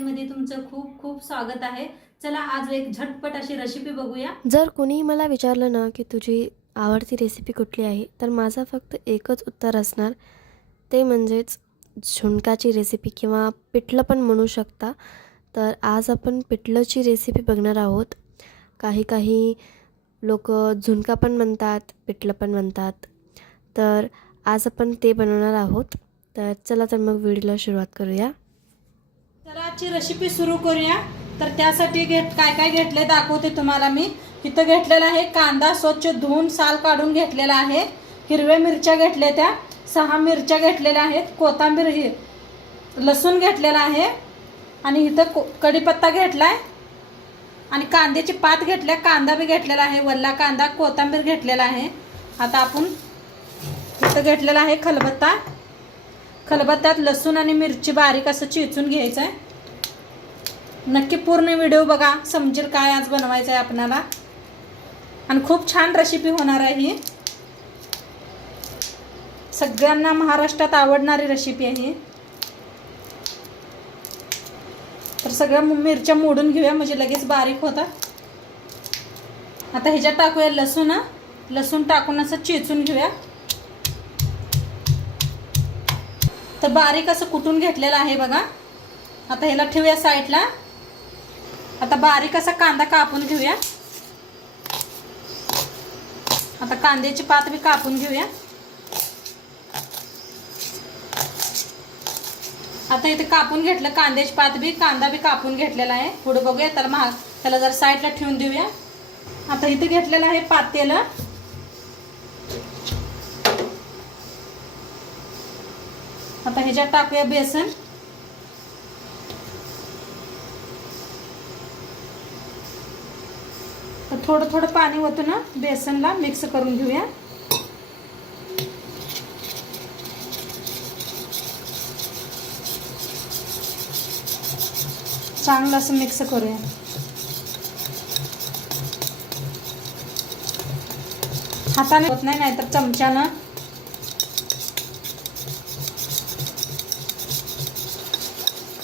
मध्ये तुमचं खूप खूप स्वागत आहे। चला आज एक झटपट अशी रेसिपी बघूया। जर कोणी मला विचारलं ना की तुझी आवडती रेसिपी कुठली आहे, तर माझा फक्त एकच उत्तर असणार, ते म्हणजेच झुणकाची रेसिपी किंवा पिठलं पण म्हणू शकता। तर आज आपण पिठलंची रेसिपी बघणार आहोत। काही काही लोक झुणका पण म्हणतात, पिठलं पण म्हणतात। तर आज आपण ते बनवणार आहोत। तर चला तर मग व्हिडिओला सुरुवात करूया। चला आजची रेसिपी सुरू करूया। तर त्यासाठी काय काय घेतले दाखवते तुम्हाला मी। इथं घेतलेला आहे कांदा, स्वच्छ धुवून साल काढून घेतलेला आहे। हिरव्या मिरच्या घेतल्या, त्या 6 मिरच्या घेतलेल्या आहेत। कोथिंबीर, लसूण घेतलेला आहे आणि इथं कढीपत्ता घेतलाय आणि कांद्याची पात घेतल्या, कांदा बी घेतलेला आहे, वल्ला कांदा, कोथिंबीर घेतलेला आहे। आता आपण इथं घेतलेला आहे खलबत्ता। खलबत्त्यात लसूण आणि मिरची बारीक असं चेचून घ्यायचं आहे। नक्की पूर्ण व्हिडिओ बघा, समजेल काय आज बनवायचं आहे आपल्याला आणि खूप छान रेसिपी होणार आहे ही। सगळ्यांना महाराष्ट्रात आवडणारी रेसिपी आहे। तर सगळ्या मिरच्या मोडून घेऊया, म्हणजे लगेच बारीक होतात। आता ह्याच्यात टाकूया लसूण। लसूण टाकून असं चेचून घेऊया। तर बारीक असं कुटून घेतलेलं आहे बघा। आता ह्याला ठेवूया साईडला। आता बारीक असा कांदा कापून घेऊया। आता कांद्याची पात बी कापून घेऊया। आता इथे कापून घेतलं कांद्याची पात बी, कांदा बी कापून घेतलेला आहे। पुढे बघूया, त्याला जर साईडला ठेवून देऊया। आता इथे घेतलेलं आहे पातेलं। आता ह्याच्यात टाकूया बेसन। तर थोडं थोडं पाणी ओतून ना बेसनला मिक्स करून घेऊया। चांगलं असं मिक्स करूया। हाताने होत नाही, नाहीतर चमच्यानं।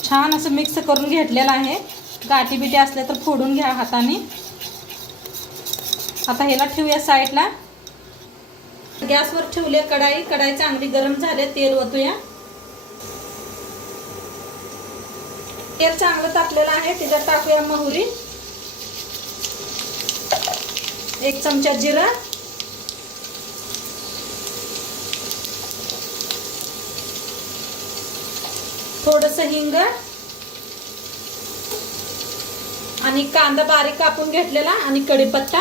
छान असं मिक्स करून घेतलेलं आहे। गाठी बिटी असल्या तर फोडून घ्या हाताने। आता ह्याला ठेवूया साईडला। गॅसवर ठेवले कढाई। कढाई चांगली गरम झाले, तेल ओतूया। तेल चांगलं तापलेलं आहे, त्याच्यात टाकूया मोहरी, 1 चमचा जिरा, थोडंसं हिंग आणि कांदा बारीक कापून घेतलेला आणि कढीपत्ता।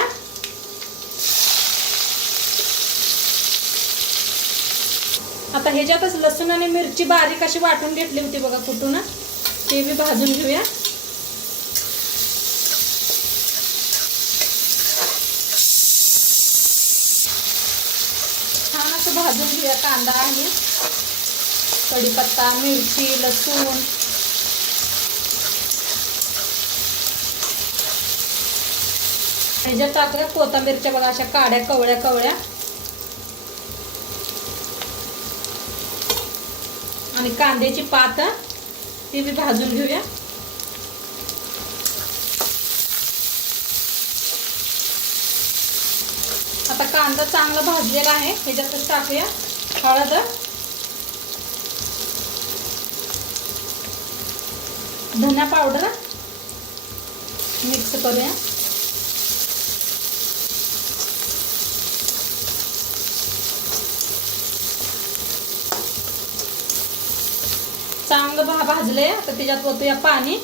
आता ह्याच्यातच लसूण आणि मिरची बारीक अशी वाटून घेतली होती बघा कुटून, ते बी भाजून घेऊया। छान असं भाजून घेऊया कांदा आणि कढीपत्ता, मिरची, लसूण। ह्याच्यात टाकूया कोथिंबीरच्या बघा अशा काड्या कवळ्या कवळ्या आणि कांद्याची पात ती बी भाजून घेऊया। आता कांदा चांगला भाजलेला आहे, ह्याच्यातच टाकूया हळद, धना पावडर, मिक्स करूया। चांगलं भाजले। आता त्याच्यात ओतूया पाणी।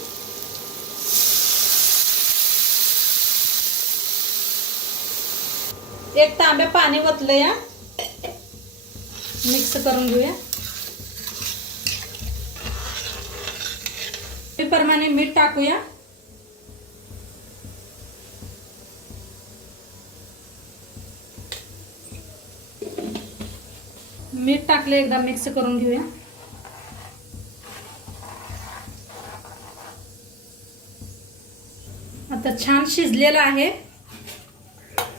एक तांब्या पाणी ओतलं या, मिक्स करून घेऊया। प्रमाणे मीठ टाकूया। मीठ टाकले, एकदा मिक्स करून घेऊया। आता छान शिजलेलं आहे,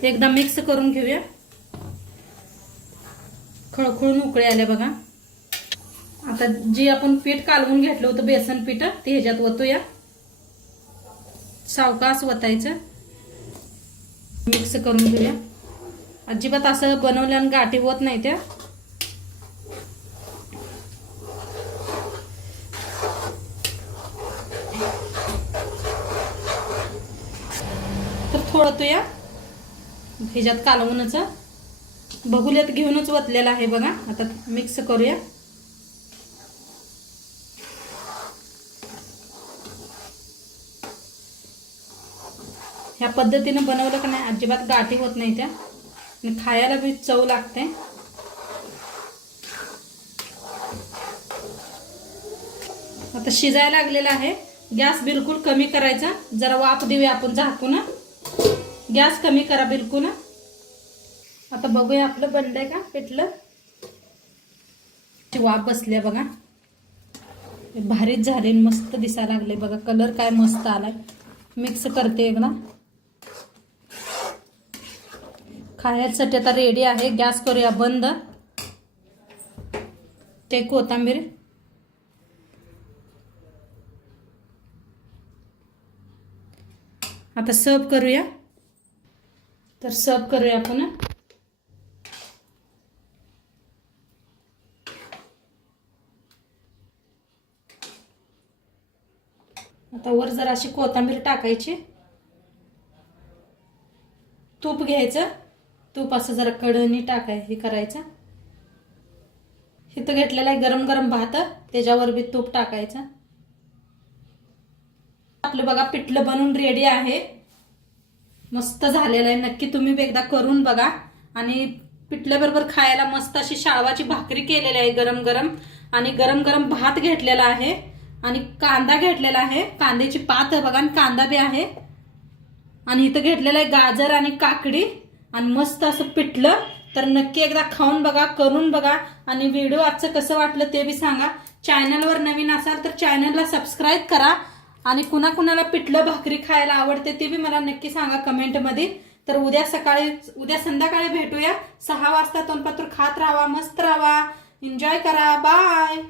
एकदा मिक्स करून घेऊया। खळखळून उकळी आले बघा। आता आता जी आपण पीठ कालवून घेतलं होतं बेसन पीठ ते ह्याच्यात ओतूया. सावकाश वतायचं. मिक्स करून घेऊया. अजिबात असं बनवल्यानं गाठी होत नाही त्या. तर थोडं तो या ह्याच्यात कालवूनच बघुल्यात घेऊनच वतलेला आहे बघा. आता मिक्स करूया. ह्या पद्धतीने बनवलं का नाही अजिबात गाठी होत नाही त्या आणि खायला बी चव लागते. आता शिजायला लागलेला आहे. गॅस बिलकुल कमी करायचा. जरा वाफ देऊया आपण झाकून. गॅस कमी करा बिलकुल. आता बघूया आपलं बनलंय का पिठलं. वाफ बसल्या बघा. भारीच झाले. मस्त दिसायला लागले बघा. कलर काय मस्त आलाय. मिक्स करते एकदा. खाण्यासाठी आता रेडी आहे. गॅस करूया बंद. ते कोथिंबीर आता सर्व करूया. तर सर्व करूया आपण. आता वर जरा अशी कोथिंबीर टाकायची. तूप घ्यायचं. तूप असं जरा कढईने हे करायचं. इथं घेतलेला आहे गरम गरम भात. त्याच्यावर बी तूप टाकायचं. आपलं बघा पिठलं बनवून रेडी आहे. मस्त झालेलं आहे. नक्की तुम्ही एकदा करून बघा. आणि पिठल्याबरोबर खायला मस्त अशी शाळवाची भाकरी केलेली आहे गरम गरम. आणि गरम गरम भात घेतलेला आहे. आणि कांदा घेतलेला आहे. कांद्याची पात बघा आणि कांदा बी आहे. आणि इथं घेतलेलं आहे गाजर आणि काकडी. आणि मस्त असं पिठलं. तर नक्की एकदा खाऊन बघा, करून बघा. आणि व्हिडिओ आजचं कसं वाटलं ते बी सांगा. चॅनलवर नवीन असाल तर चॅनलला सबस्क्राईब करा. आणि कुणाकुणाला पिठलं भाकरी खायला आवडते ते बी मला नक्की सांगा कमेंटमध्ये. तर उद्या संध्याकाळी भेटूया 6 वाजता. तोंडपात्र खात राहा, मस्त राहा, एन्जॉय करा. बाय.